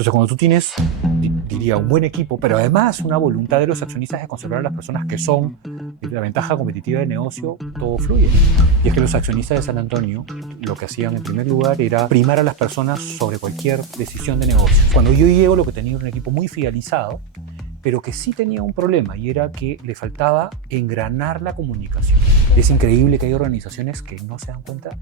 Entonces, cuando tú tienes, diría, un buen equipo, pero además una voluntad de los accionistas de conservar a las personas que son la ventaja competitiva del negocio, todo fluye. Y es que los accionistas de San Antonio lo que hacían en primer lugar era primar a las personas sobre cualquier decisión de negocio. Cuando yo llego, lo que tenía era un equipo muy fidelizado, pero que sí tenía un problema, y era que le faltaba engranar la comunicación. Es increíble que hay organizaciones que no se dan cuenta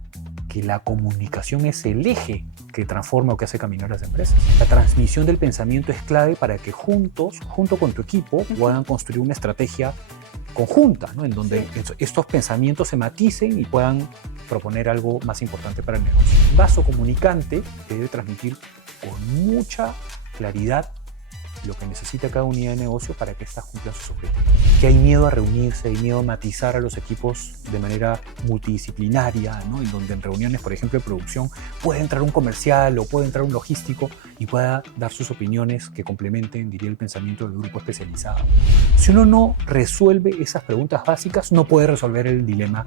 que la comunicación es el eje que transforma o que hace caminar las empresas. La transmisión del pensamiento es clave para que juntos, junto con tu equipo, puedan construir una estrategia conjunta, ¿no? En donde estos pensamientos se maticen y puedan proponer algo más importante para el negocio. Un vaso comunicante debe transmitir con mucha claridad lo que necesita cada unidad de negocio para que ésta cumpla sus objetivos. Que hay miedo a reunirse, hay miedo a matizar a los equipos de manera multidisciplinaria, ¿no? En donde en reuniones, por ejemplo, de producción, puede entrar un comercial o puede entrar un logístico y pueda dar sus opiniones que complementen, diría, el pensamiento del grupo especializado. Si uno no resuelve esas preguntas básicas, no puede resolver el dilema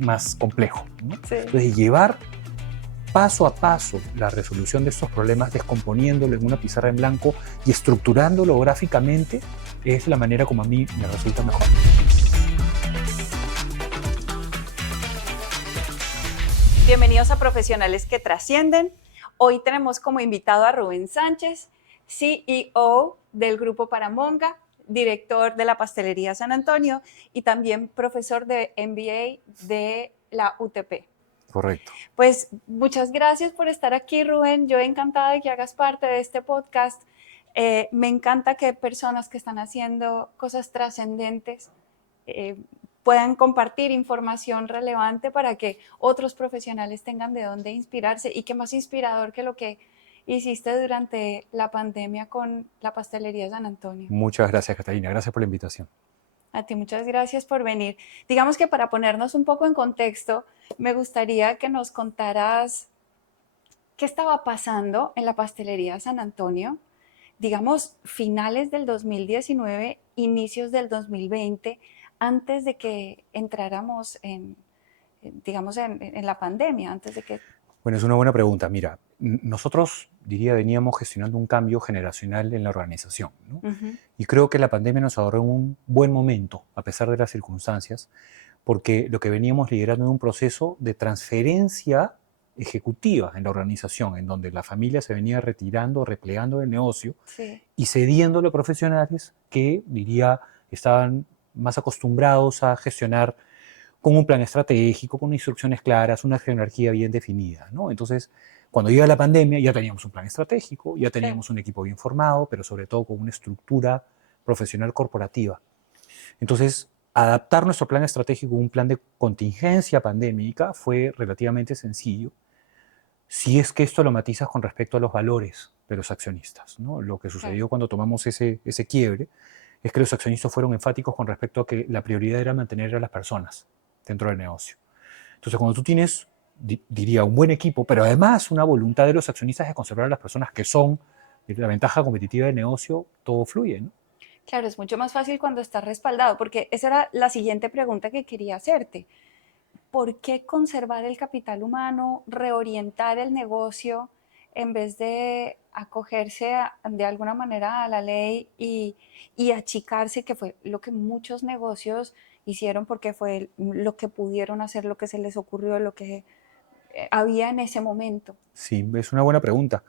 más complejo, ¿no? Sí. Entonces, llevar paso a paso la resolución de estos problemas, descomponiéndolo en una pizarra en blanco y estructurándolo gráficamente, es la manera como a mí me resulta mejor. Bienvenidos a Profesionales que Trascienden. Hoy tenemos como invitado a Rubén Sánchez, CEO del Grupo Paramonga, director de la Pastelería San Antonio y también profesor de MBA de la UTP. Correcto. Pues muchas gracias por estar aquí, Rubén. Yo encantada de que hagas parte de este podcast. Me encanta que personas que están haciendo cosas trascendentes puedan compartir información relevante para que otros profesionales tengan de dónde inspirarse. Y qué más inspirador que lo que hiciste durante la pandemia con la Pastelería San Antonio. Muchas gracias, Catalina. Gracias por la invitación. A ti muchas gracias por venir. Digamos que para ponernos un poco en contexto, me gustaría que nos contaras qué estaba pasando en la Pastelería San Antonio, digamos, finales del 2019, inicios del 2020, antes de que entráramos digamos, en la pandemia, antes de que... Bueno, es una buena pregunta. Mira, nosotros, diría, veníamos gestionando un cambio generacional en la organización, ¿no? Y creo que la pandemia nos agarró en un buen momento, a pesar de las circunstancias, porque lo que veníamos liderando era un proceso de transferencia ejecutiva en la organización, en donde la familia se venía retirando, replegando del negocio y cediéndole a profesionales que, diría, estaban más acostumbrados a gestionar con un plan estratégico, con instrucciones claras, una jerarquía bien definida, ¿no? Entonces, cuando llega la pandemia, ya teníamos un plan estratégico, ya teníamos un equipo bien formado, pero sobre todo con una estructura profesional corporativa. Entonces, adaptar nuestro plan estratégico a un plan de contingencia pandémica fue relativamente sencillo, si es que esto lo matizas con respecto a los valores de los accionistas, ¿no? Lo que sucedió cuando tomamos ese quiebre es que los accionistas fueron enfáticos con respecto a que la prioridad era mantener a las personas dentro del negocio. Entonces, cuando tú tienes, diría, un buen equipo, pero además una voluntad de los accionistas de conservar a las personas que son la ventaja competitiva del negocio, todo fluye, ¿no? Claro, es mucho más fácil cuando estás respaldado, porque esa era la siguiente pregunta que quería hacerte. ¿Por qué conservar el capital humano, reorientar el negocio en vez de acogerse de alguna manera a la ley y achicarse, que fue lo que muchos negocios hicieron porque fue lo que pudieron hacer, lo que se les ocurrió, lo que había en ese momento? Sí, es una buena pregunta.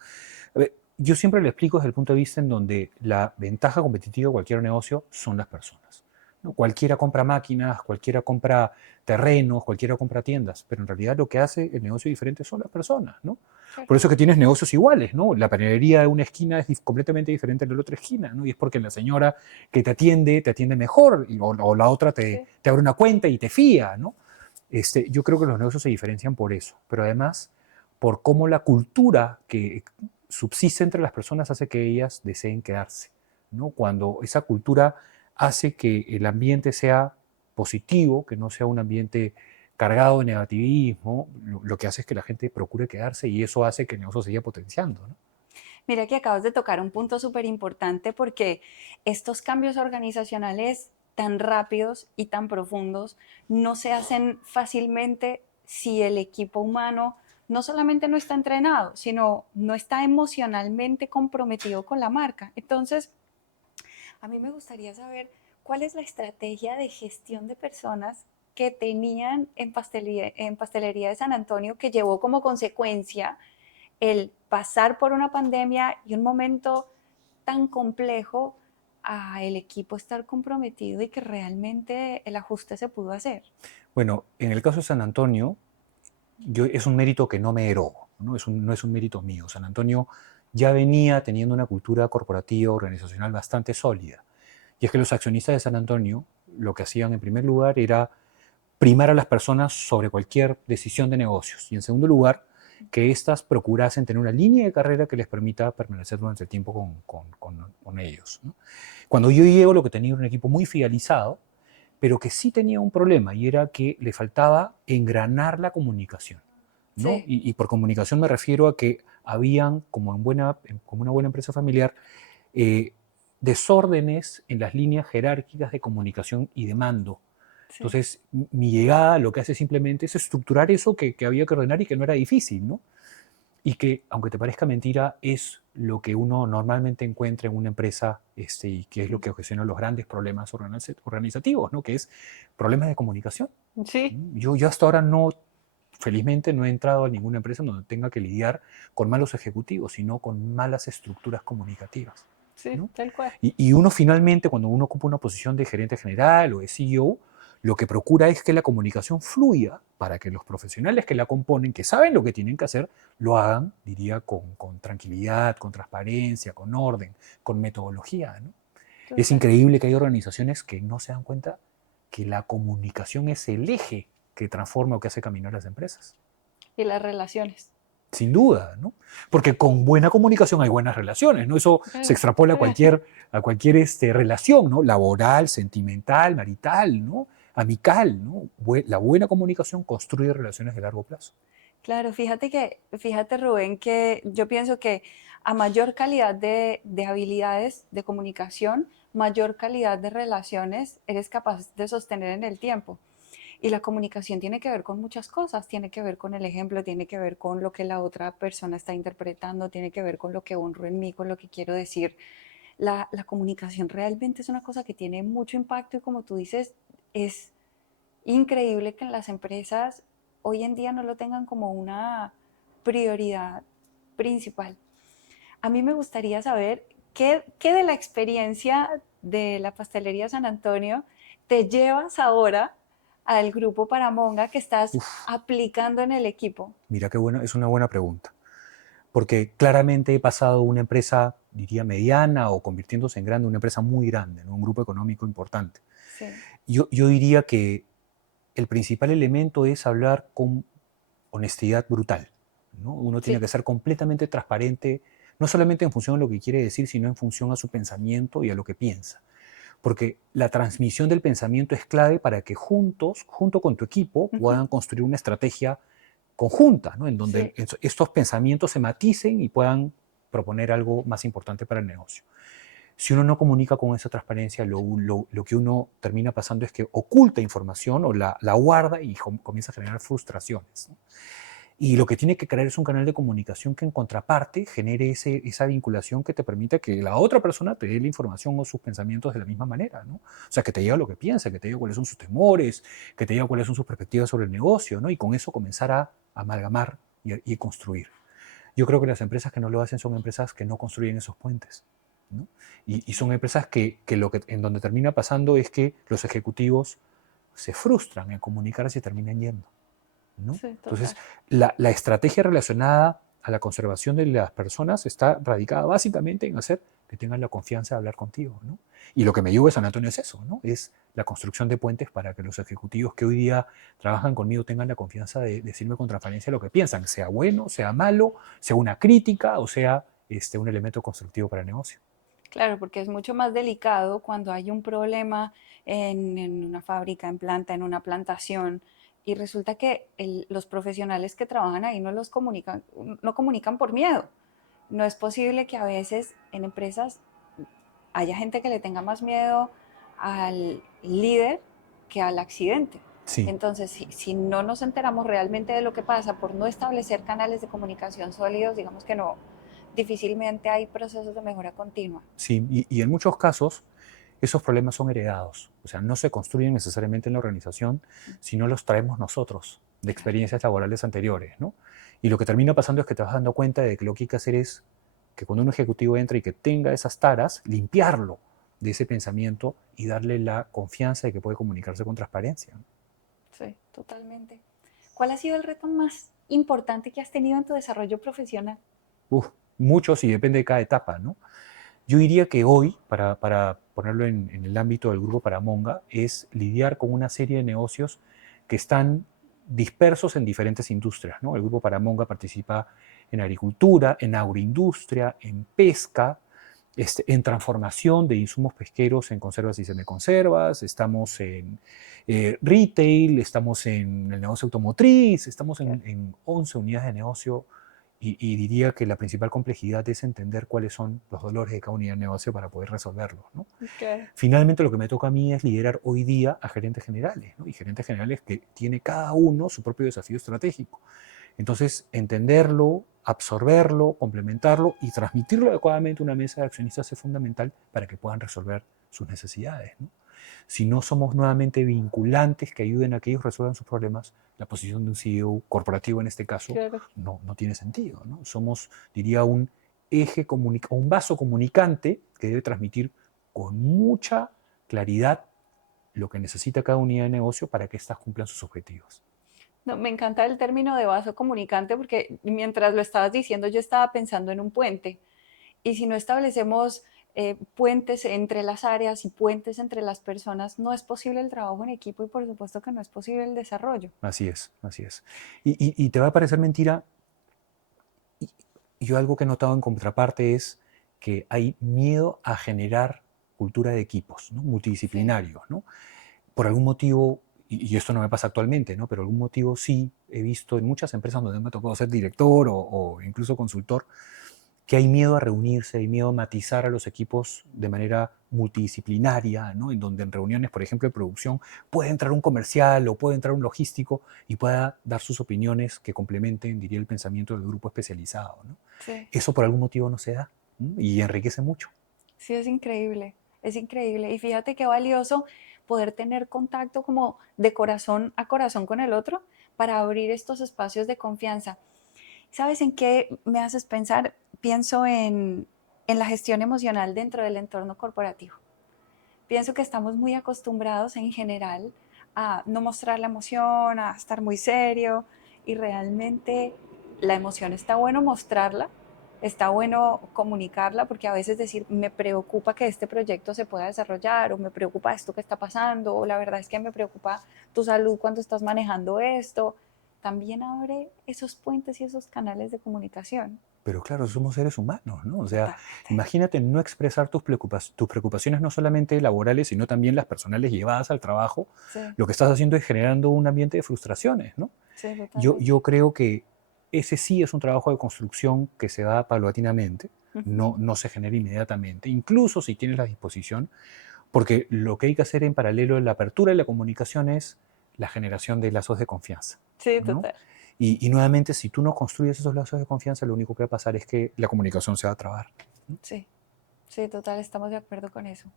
A ver, yo siempre lo explico desde el punto de vista en donde la ventaja competitiva de cualquier negocio son las personas, ¿no? Cualquiera compra máquinas, cualquiera compra terrenos, cualquiera compra tiendas, pero en realidad lo que hace el negocio diferente son las personas, ¿no? Claro. Por eso es que tienes negocios iguales, ¿no? La panadería de una esquina es completamente diferente de la otra esquina, ¿no? Y es porque la señora que te atiende mejor, o la otra te abre una cuenta y te fía, ¿no? Yo creo que los negocios se diferencian por eso, pero además por cómo la cultura que subsiste entre las personas hace que ellas deseen quedarse, ¿no? Cuando esa cultura hace que el ambiente sea positivo, que no sea un ambiente cargado de negativismo, lo que hace es que la gente procure quedarse y eso hace que el negocio se siga potenciando, ¿no? Mira que acabas de tocar un punto súper importante porque estos cambios organizacionales tan rápidos y tan profundos no se hacen fácilmente si el equipo humano no solamente no está entrenado, sino no está emocionalmente comprometido con la marca. Entonces, a mí me gustaría saber cuál es la estrategia de gestión de personas que tenían en Pastelería de San Antonio, que llevó como consecuencia el pasar por una pandemia y un momento tan complejo a el equipo estar comprometido y que realmente el ajuste se pudo hacer. Bueno, en el caso de San Antonio, es un mérito que no me herodo, ¿no? No es un mérito mío. San Antonio ya venía teniendo una cultura corporativa, organizacional bastante sólida. Y es que los accionistas de San Antonio lo que hacían en primer lugar era primar a las personas sobre cualquier decisión de negocios. Y en segundo lugar, que éstas procurasen tener una línea de carrera que les permita permanecer durante el tiempo con ellos, ¿no? Cuando yo llego, lo que tenía era un equipo muy fidelizado, pero que sí tenía un problema y era que le faltaba engranar la comunicación, ¿no? Sí, Y por comunicación me refiero a que habían, como una buena empresa familiar, eh, desórdenes en las líneas jerárquicas de comunicación y de mando. sí. Entonces, mi llegada lo que hace simplemente es estructurar eso que había que ordenar y que no era difícil, ¿no? Y que, aunque te parezca mentira, es lo que uno normalmente encuentra en una empresa y que es lo que ocasiona los grandes problemas organizativos, ¿no? Que es problemas de comunicación. Sí, Yo hasta ahora no, felizmente, no he entrado a ninguna empresa donde tenga que lidiar con malos ejecutivos, sino con malas estructuras comunicativas, sí, ¿no? tal cual. Y uno finalmente, cuando uno ocupa una posición de gerente general o de CEO, lo que procura es que la comunicación fluya para que los profesionales que la componen, que saben lo que tienen que hacer, lo hagan, diría, con tranquilidad, con transparencia, con orden, con metodología, ¿no? Es Total. increíble que hay organizaciones que no se dan cuenta que la comunicación es el eje que transforma o que hace caminar las empresas. Y las relaciones. Sin duda, ¿no? Porque con buena comunicación hay buenas relaciones, ¿no? Eso se Claro. extrapola a cualquier relación, ¿no? Laboral, sentimental, marital, ¿no? Amical, ¿no? La buena comunicación construye relaciones de largo plazo. Claro, fíjate Rubén, que yo pienso que a mayor calidad de habilidades de comunicación, mayor calidad de relaciones eres capaz de sostener en el tiempo. Y la comunicación tiene que ver con muchas cosas, tiene que ver con el ejemplo, tiene que ver con lo que la otra persona está interpretando, tiene que ver con lo que honro en mí, con lo que quiero decir. La comunicación realmente es una cosa que tiene mucho impacto y como tú dices, es increíble que en las empresas hoy en día no lo tengan como una prioridad principal. A mí me gustaría saber qué de la experiencia de la pastelería San Antonio te llevas ahora al grupo Paramonga que estás Uf, aplicando en el equipo. mira qué buena, es una buena pregunta. Porque claramente he pasado de una empresa, diría, mediana o convirtiéndose en grande, una empresa muy grande, ¿no? Un grupo económico importante. Sí, Yo diría que el principal elemento es hablar con honestidad brutal, ¿no? Uno tiene sí, que ser completamente transparente, no solamente en función de lo que quiere decir, sino en función a su pensamiento y a lo que piensa. Porque la transmisión del pensamiento es clave para que juntos, junto con tu equipo, puedan construir una estrategia conjunta, ¿no? En donde sí, estos pensamientos se maticen y puedan proponer algo más importante para el negocio. Si uno no comunica con esa transparencia, lo que uno termina pasando es que oculta información o la guarda y comienza a generar frustraciones, ¿no? Y lo que tiene que crear es un canal de comunicación que en contraparte genere esa vinculación que te permita que la otra persona te dé la información o sus pensamientos de la misma manera, ¿no? O sea, que te diga lo que piensa, que te diga cuáles son sus temores, que te diga cuáles son sus perspectivas sobre el negocio, ¿no? Y con eso comenzar a amalgamar y construir. Yo creo que las empresas que no lo hacen son empresas que no construyen esos puentes, ¿no? Y son empresas en donde termina pasando es que los ejecutivos se frustran en comunicarse y terminan yendo, ¿no? sí, Entonces, total. la estrategia relacionada a la conservación de las personas está radicada básicamente en hacer que tengan la confianza de hablar contigo, ¿no? Y lo que me llevo de San Antonio es eso, ¿no? Es la construcción de puentes para que los ejecutivos que hoy día trabajan conmigo tengan la confianza de decirme con transparencia lo que piensan, sea bueno, sea malo, sea una crítica o sea un elemento constructivo para el negocio. Claro, porque es mucho más delicado cuando hay un problema en una fábrica, en planta, en una plantación, y resulta que los profesionales que trabajan ahí no comunican por miedo. No es posible que a veces en empresas haya gente que le tenga más miedo al líder que al accidente. Sí, Entonces, si no nos enteramos realmente de lo que pasa por no establecer canales de comunicación sólidos, digamos que no, difícilmente hay procesos de mejora continua. sí. Y en muchos casos esos problemas son heredados. O sea, no se construyen necesariamente en la organización, sino los traemos nosotros de Claro. experiencias laborales anteriores, ¿no? Y lo que termina pasando es que te vas dando cuenta de que lo que hay que hacer es que cuando un ejecutivo entra y que tenga esas taras, limpiarlo de ese pensamiento y darle la confianza de que puede comunicarse con transparencia. Sí, totalmente. ¿Cuál ha sido el reto más importante que has tenido en tu desarrollo profesional? Uf, muchos y depende de cada etapa, ¿no? Yo diría que hoy, para ponerlo en el ámbito del grupo Paramonga, es lidiar con una serie de negocios que están dispersos en diferentes industrias, ¿no? El grupo Paramonga participa en agricultura, en agroindustria, en pesca, en transformación de insumos pesqueros en conservas y semiconservas, estamos en retail, estamos en el negocio automotriz, estamos Claro. en 11 unidades de negocio y diría que la principal complejidad es entender cuáles son los dolores de cada unidad de negocio para poder resolverlos, ¿no? Claro. Finalmente, lo que me toca a mí es liderar hoy día a gerentes generales, ¿no? Y gerentes generales que tiene cada uno su propio desafío estratégico. Entonces, entenderlo, absorberlo, complementarlo y transmitirlo adecuadamente a una mesa de accionistas es fundamental para que puedan resolver sus necesidades, ¿no? Si no somos nuevamente vinculantes que ayuden a que ellos resuelvan sus problemas, la posición de un CEO corporativo en este caso Claro. no tiene sentido, ¿no? Somos, diría, un un vaso comunicante que debe transmitir con mucha claridad lo que necesita cada unidad de negocio para que éstas cumplan sus objetivos. No, me encanta el término de vaso comunicante porque mientras lo estabas diciendo yo estaba pensando en un puente. Y si no establecemos puentes entre las áreas y puentes entre las personas, no es posible el trabajo en equipo y por supuesto que no es posible el desarrollo. Así es, así es. Y te va a parecer mentira, y yo algo que he notado en contraparte es que hay miedo a generar cultura de equipos, ¿no? Sí, Multidisciplinarios, ¿no? Por algún motivo, y esto no me pasa actualmente, ¿no? Pero algún motivo sí he visto en muchas empresas donde me ha tocado ser director o incluso consultor, que hay miedo a reunirse, hay miedo a matizar a los equipos de manera multidisciplinaria, ¿no? En donde en reuniones, por ejemplo, de producción, puede entrar un comercial o puede entrar un logístico y pueda dar sus opiniones que complementen, diría, el pensamiento del grupo especializado, ¿no? sí, Eso por algún motivo no se da, ¿no? Y enriquece mucho. sí, es increíble, es increíble. Y fíjate qué valioso poder tener contacto como de corazón a corazón con el otro para abrir estos espacios de confianza. ¿Sabes en qué me haces pensar? Pienso en la gestión emocional dentro del entorno corporativo. Pienso que estamos muy acostumbrados en general a no mostrar la emoción, a estar muy serio y realmente la emoción está bueno mostrarla, está bueno comunicarla porque a veces decir me preocupa que este proyecto se pueda desarrollar o me preocupa esto que está pasando o la verdad es que me preocupa tu salud cuando estás manejando esto, también abre esos puentes y esos canales de comunicación. Pero claro, somos seres humanos, ¿no? O sea, Total. imagínate no expresar tus preocupaciones no solamente laborales, sino también las personales llevadas al trabajo. Sí, Lo que estás haciendo es generando un ambiente de frustraciones, ¿no? sí, Yo totalmente. creo que ese sí es un trabajo de construcción que se da paulatinamente, Ujú. no se genera inmediatamente, incluso si tienes la disposición, porque lo que hay que hacer en paralelo en la apertura y la comunicación es la generación de lazos de confianza, Sí, ¿no? total. Y nuevamente, si tú no construyes esos lazos de confianza, lo único que va a pasar es que la comunicación se va a trabar. Sí, sí, total, estamos de acuerdo con eso.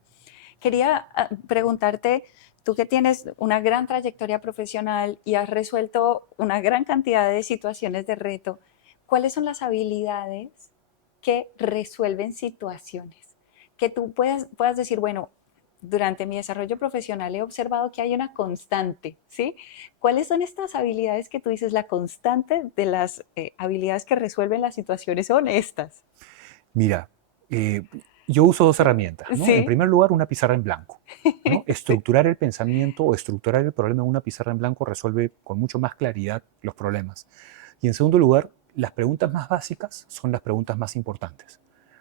Quería preguntarte, tú que tienes una gran trayectoria profesional y has resuelto una gran cantidad de situaciones de reto, ¿cuáles son las habilidades que resuelven situaciones? Que tú puedas decir, bueno, durante mi desarrollo profesional he observado que hay una constante, ¿sí? ¿Cuáles son estas habilidades que tú dices, la constante de las habilidades que resuelven las situaciones son estas? Mira, yo uso dos herramientas, ¿no? En Sí, primer lugar, una pizarra en blanco, ¿no? sí, Estructurar el pensamiento o estructurar el problema en una pizarra en blanco resuelve con mucho más claridad los problemas. Y en segundo lugar, las preguntas más básicas son las preguntas más importantes.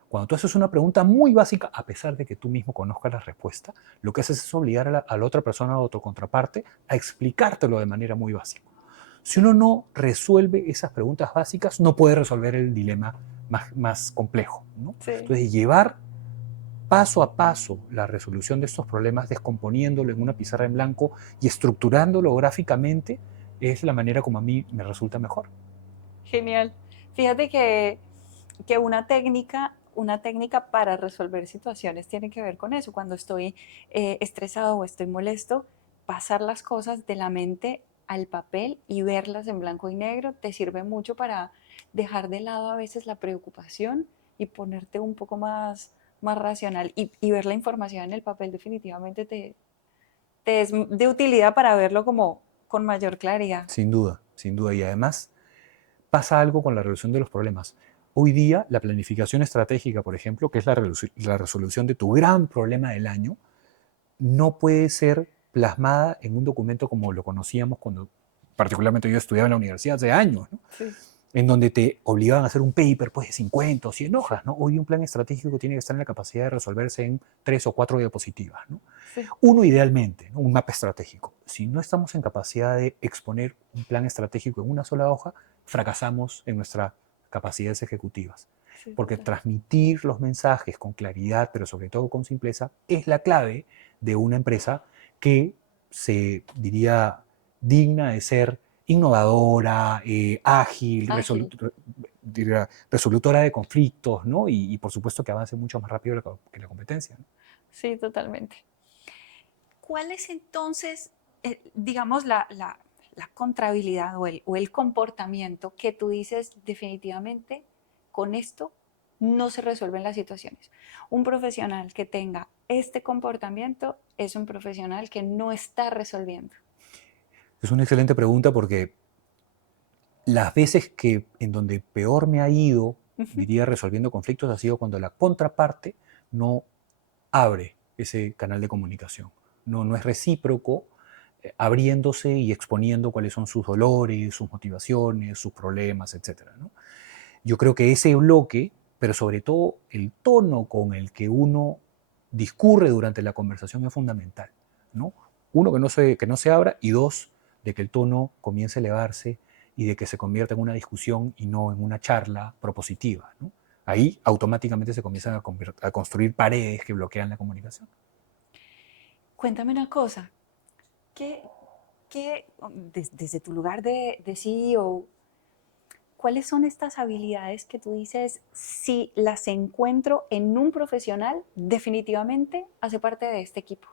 Cuando tú haces una pregunta muy básica, a pesar de que tú mismo conozcas la respuesta, lo que haces es obligar a la otra persona o a tu contraparte a explicártelo de manera muy básica. Si sí, uno no resuelve esas preguntas básicas, no puede resolver el dilema más complejo, ¿no? sí. Entonces, llevar paso a paso la resolución de estos problemas, descomponiéndolo en una pizarra en blanco y estructurándolo gráficamente, es la manera como a mí me resulta mejor. Genial. Fíjate que una técnica para resolver situaciones tiene que ver con eso. Cuando estoy estresado o estoy molesto, pasar las cosas de la mente al papel y verlas en blanco y negro te sirve mucho para dejar de lado a veces la preocupación y ponerte un poco más racional. Y ver la información en el papel definitivamente te es de utilidad para verlo como con mayor claridad. Sin duda, sin duda. Y además pasa algo con la resolución de los problemas. Hoy día, la planificación estratégica, por ejemplo, que es la resolución de tu gran problema del año, no puede ser plasmada en un documento como lo conocíamos cuando, particularmente yo estudiaba en la universidad hace años, ¿no? Sí. En donde te obligaban a hacer un paper pues, de 50 o 100 hojas. ¿No? Hoy un plan estratégico tiene que estar en la capacidad de resolverse en 3 o 4 diapositivas. ¿No? Sí. Uno idealmente, ¿no? Un mapa estratégico. Si no estamos en capacidad de exponer un plan estratégico en una sola hoja, fracasamos en nuestras capacidades ejecutivas. Sí, Porque total. transmitir los mensajes con claridad, pero sobre todo con simpleza, es la clave de una empresa que se diría digna de ser innovadora, ágil, Ágil. resolutora de conflictos, ¿no? Y por supuesto que avance mucho más rápido que la competencia, ¿no? Sí, totalmente. ¿Cuál es entonces, digamos, la contrahabilidad o el comportamiento que tú dices definitivamente con esto no se resuelven las situaciones? Un profesional que tenga este comportamiento es un profesional que no está resolviendo. Es una excelente pregunta porque las veces que en donde peor me ha ido, Ujú. diría, resolviendo conflictos, ha sido cuando la contraparte no abre ese canal de comunicación. No es recíproco, abriéndose y exponiendo cuáles son sus dolores, sus motivaciones, sus problemas, etc. ¿No? Yo creo que ese bloque, pero sobre todo el tono con el que uno discurre durante la conversación es fundamental, ¿no? Uno, que no se abra, y dos, de que el tono comience a elevarse y de que se convierta en una discusión y no en una charla propositiva, ¿no? Ahí automáticamente se comienzan Sí. a construir paredes que bloquean la comunicación. Cuéntame una cosa, ¿qué, desde tu lugar de CEO, cuáles son estas habilidades que tú dices, si las encuentro en un profesional, definitivamente hace parte de este equipo?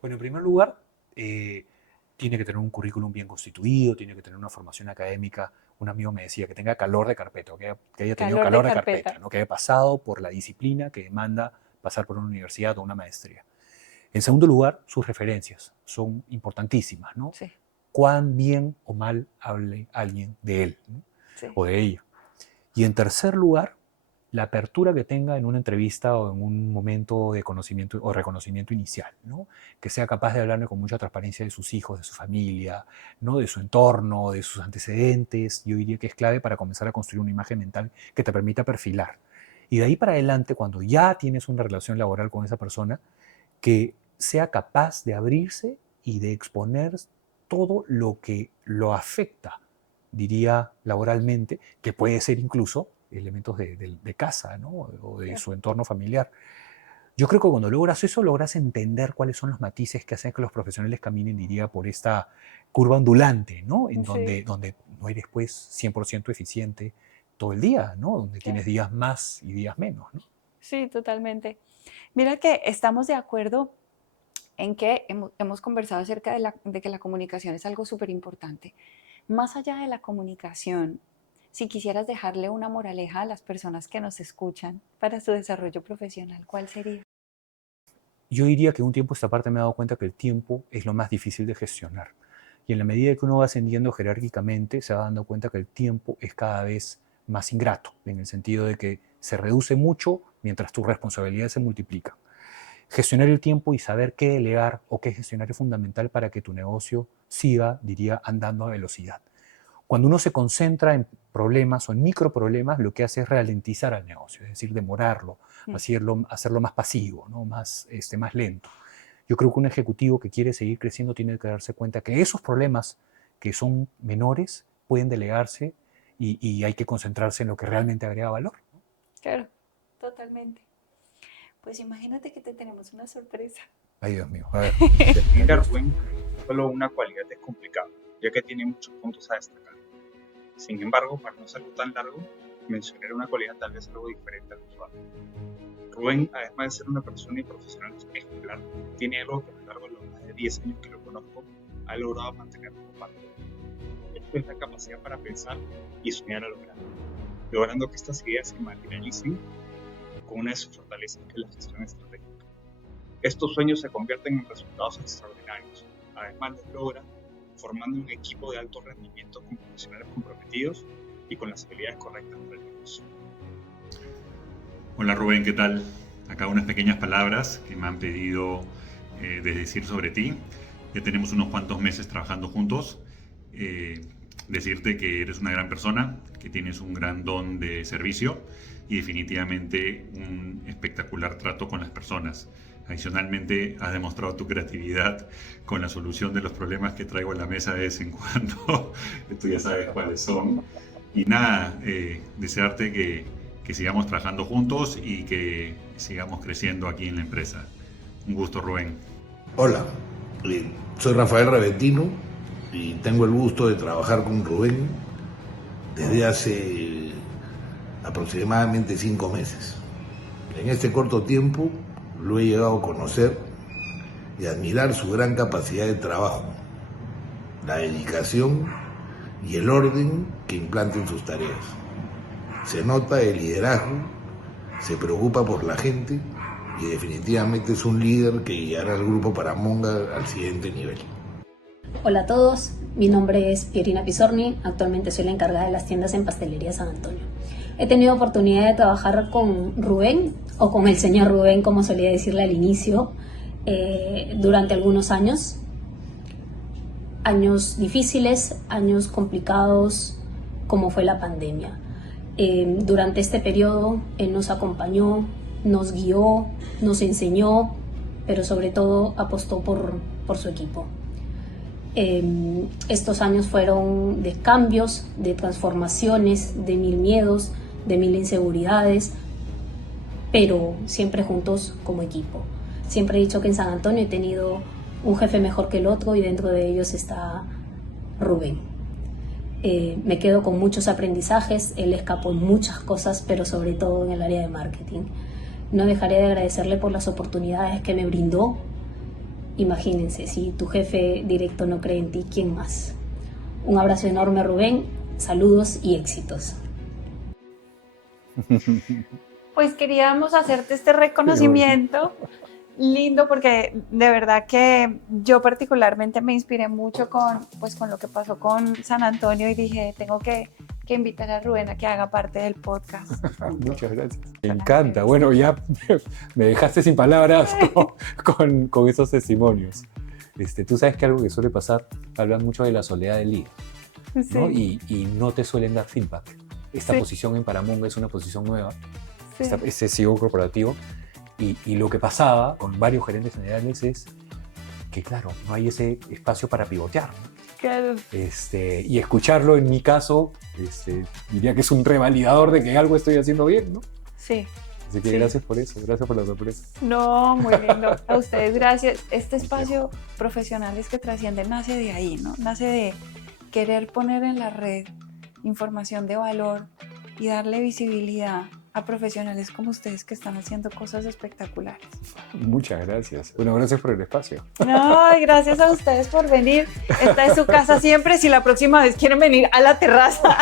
Bueno, en primer lugar, tiene que tener un currículum bien constituido, tiene que tener una formación académica. Un amigo me decía que tenga calor de carpeta, que haya tenido Calor de calor de carpeta. carpeta, ¿no? Que haya pasado por la disciplina que demanda pasar por una universidad o una maestría. En segundo lugar, sus referencias son importantísimas, ¿no? Sí, Cuán bien o mal hable alguien de él, ¿no? sí. O de ella. Y en tercer lugar, la apertura que tenga en una entrevista o en un momento de conocimiento o reconocimiento inicial, ¿no? Que sea capaz de hablarme con mucha transparencia de sus hijos, de su familia, ¿no? De su entorno, de sus antecedentes. Yo diría que es clave para comenzar a construir una imagen mental que te permita perfilar. Y de ahí para adelante, cuando ya tienes una relación laboral con esa persona, que sea capaz de abrirse y de exponer todo lo que lo afecta, diría laboralmente, que puede ser incluso elementos de casa, ¿no? O de Claro. su entorno familiar. Yo creo que cuando logras eso, logras entender cuáles son los matices que hacen que los profesionales caminen, diría, por esta curva ondulante, ¿no? En Sí, donde no eres pues 100% eficiente todo el día, ¿no? Donde claro. tienes días más y días menos, ¿no? Sí, totalmente. Mira que estamos de acuerdo en que hemos conversado acerca de que la comunicación es algo súper importante. Más allá de la comunicación, si quisieras dejarle una moraleja a las personas que nos escuchan para su desarrollo profesional, ¿cuál sería? Yo diría que un tiempo esta parte me he dado cuenta que el tiempo es lo más difícil de gestionar. Y en la medida que uno va ascendiendo jerárquicamente, se va dando cuenta que el tiempo es cada vez más ingrato, en el sentido de que se reduce mucho mientras tus responsabilidades se multiplican. Gestionar el tiempo y saber qué delegar o qué gestionar es fundamental para que tu negocio siga, diría, andando a velocidad. Cuando uno se concentra en problemas o en microproblemas, lo que hace es ralentizar al negocio, es decir, demorarlo, Mm. hacerlo más pasivo, ¿no? Más lento. Yo creo que un ejecutivo que quiere seguir creciendo tiene que darse cuenta que esos problemas que son menores pueden delegarse y hay que concentrarse en lo que realmente agrega valor. Claro, totalmente. Pues imagínate que te tenemos una sorpresa. Ay, Dios mío. A ver. Definir a Rubén solo una cualidad es complicado, ya que tiene muchos puntos a destacar. Sin embargo, para no hacerlo tan largo, mencionaré una cualidad tal vez algo diferente al usual. Rubén, además de ser una persona y profesional ejemplar, tiene algo que a lo largo de los más de 10 años que lo conozco, ha logrado mantener como parte. Esto es la capacidad para pensar y soñar a lo grande, logrando que estas ideas se materialicen con una de sus fortalezas, que es la gestión estratégica. Estos sueños se convierten en resultados extraordinarios. Además, los logra formando un equipo de alto rendimiento con profesionales comprometidos y con las habilidades correctas para el negocio. Hola Rubén, ¿qué tal? Acá unas pequeñas palabras que me han pedido de decir sobre ti. Ya tenemos unos cuantos meses trabajando juntos. Decirte que eres una gran persona, que tienes un gran don de servicio y definitivamente un espectacular trato con las personas. Adicionalmente, has demostrado tu creatividad con la solución de los problemas que traigo a la mesa de vez en cuando. Tú ya sabes cuáles son. Y nada, desearte que sigamos trabajando juntos y que sigamos creciendo aquí en la empresa. Un gusto, Rubén. Hola, soy Rafael Raventino y tengo el gusto de trabajar con Rubén desde hace aproximadamente 5 meses. En este corto tiempo lo he llegado a conocer y admirar su gran capacidad de trabajo, la dedicación y el orden que implanta en sus tareas. Se nota el liderazgo, se preocupa por la gente y definitivamente es un líder que guiará al grupo Paramonga al siguiente nivel. Hola a todos, mi nombre es Pierina Pisorni, actualmente soy la encargada de las tiendas en Pastelería San Antonio. He tenido oportunidad de trabajar con Rubén, o con el señor Rubén, como solía decirle al inicio, durante algunos años. Años difíciles, años complicados, como fue la pandemia. Durante este periodo, él nos acompañó, nos guió, nos enseñó, pero sobre todo apostó por su equipo. Estos años fueron de cambios, de transformaciones, de mil miedos, de mil inseguridades, pero siempre juntos como equipo. Siempre he dicho que en San Antonio he tenido un jefe mejor que el otro y dentro de ellos está Rubén. Me quedo con muchos aprendizajes, él escapó en muchas cosas, pero sobre todo en el área de marketing. No dejaré de agradecerle por las oportunidades que me brindó. Imagínense, si tu jefe directo no cree en ti, ¿quién más? Un abrazo enorme, Rubén, saludos y éxitos. Pues queríamos hacerte este reconocimiento lindo porque de verdad que yo particularmente me inspiré mucho con lo que pasó con San Antonio y dije, tengo que invitar a Rubén a que haga parte del podcast. Muchas gracias. Me encanta. Bueno, ya me dejaste sin palabras con esos testimonios. Tú sabes que algo que suele pasar, hablan mucho de la soledad del líder, ¿no? Sí. Y no te suelen dar feedback. Esta Sí. posición en Paramonga es una posición nueva, Sí. este CEO corporativo, y lo que pasaba con varios gerentes generales es que, claro, no hay ese espacio para pivotear, ¿no? Claro. Y escucharlo, en mi caso, diría que es un revalidador de que algo estoy haciendo bien, ¿no? Sí. Así que Sí. gracias por eso, gracias por la sorpresa. No, muy lindo. A ustedes gracias. Este espacio profesionales que trascienden nace de ahí, ¿no? Nace de querer poner en la red información de valor y darle visibilidad a profesionales como ustedes que están haciendo cosas espectaculares. Muchas gracias. Bueno, gracias por el espacio. No, y gracias a ustedes por venir. Esta es su casa siempre. Si la próxima vez quieren venir a la terraza,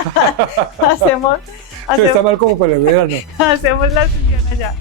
hacemos Está mal como para el verano. la sesión allá.